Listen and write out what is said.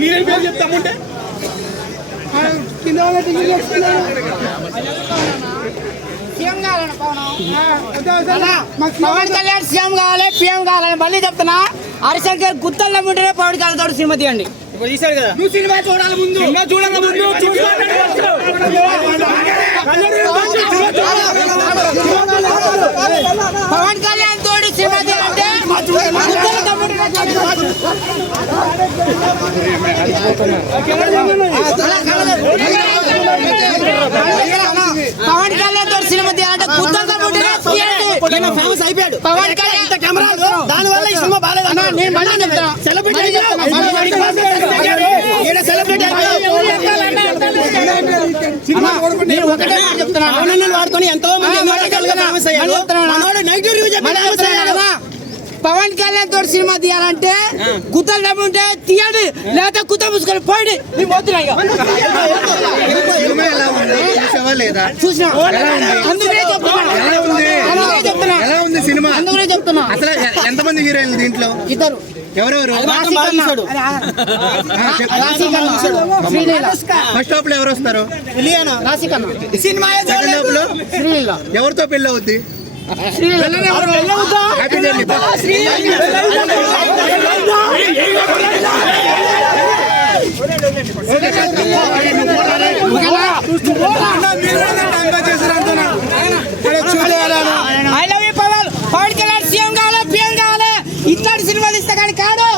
మీరేం పేరు చెప్తామంటే పవన్ కళ్యాణ్ సీఎం కావాలి, పిఎం కావాలని మళ్ళీ చెప్తున్నా. హరిశంకర్ గుత్తల్లో ఉంటేనే పవన్ కళ్యాణ్ సినిమా తీయండి. తీసాడు కదా, నువ్వు సినిమా చూడాలి ముందు, పవన్ కళ్యాణ్ తోడు సినిమా తీయాలంటే పవన్ కళ్యాణ్ తోడు సినిమా తీయాలంటే గుత్తల్లో ఉంటేనే ఫేమస్ అయిపోయాడు పవన్ కళ్యాణ్ కెమెరాలు, దాని వల్ల ఈ సినిమా బాగాలేదు. నేను మళ్ళీ చెప్తాను. పవన్ కళ్యాణ్ తోటి సినిమా తీయాలంటే గుత్తలు డబ్బు ఉంటే తీయండి, లేకపోతే గుత్త మూసుకొని పోయి చూసినా. అందుకనే చెప్తున్నా. అసలు ఎంతమంది హీరోయిన్లు దీంట్లో? ఇద్దరు. ఎవరెవరు? ఫస్ట్ హాఫ్ లో ఎవరు వస్తారు? సినిమా సెకండ్ హాఫ్ లో ఎవరితో పెళ్ళి అవుద్ది? Happy journey. Pawan Kalyan CM కావాలి, పిఎం కావాలి, ఇట్లాంటి సినిమాలు ఇస్తా కానీ కాడు.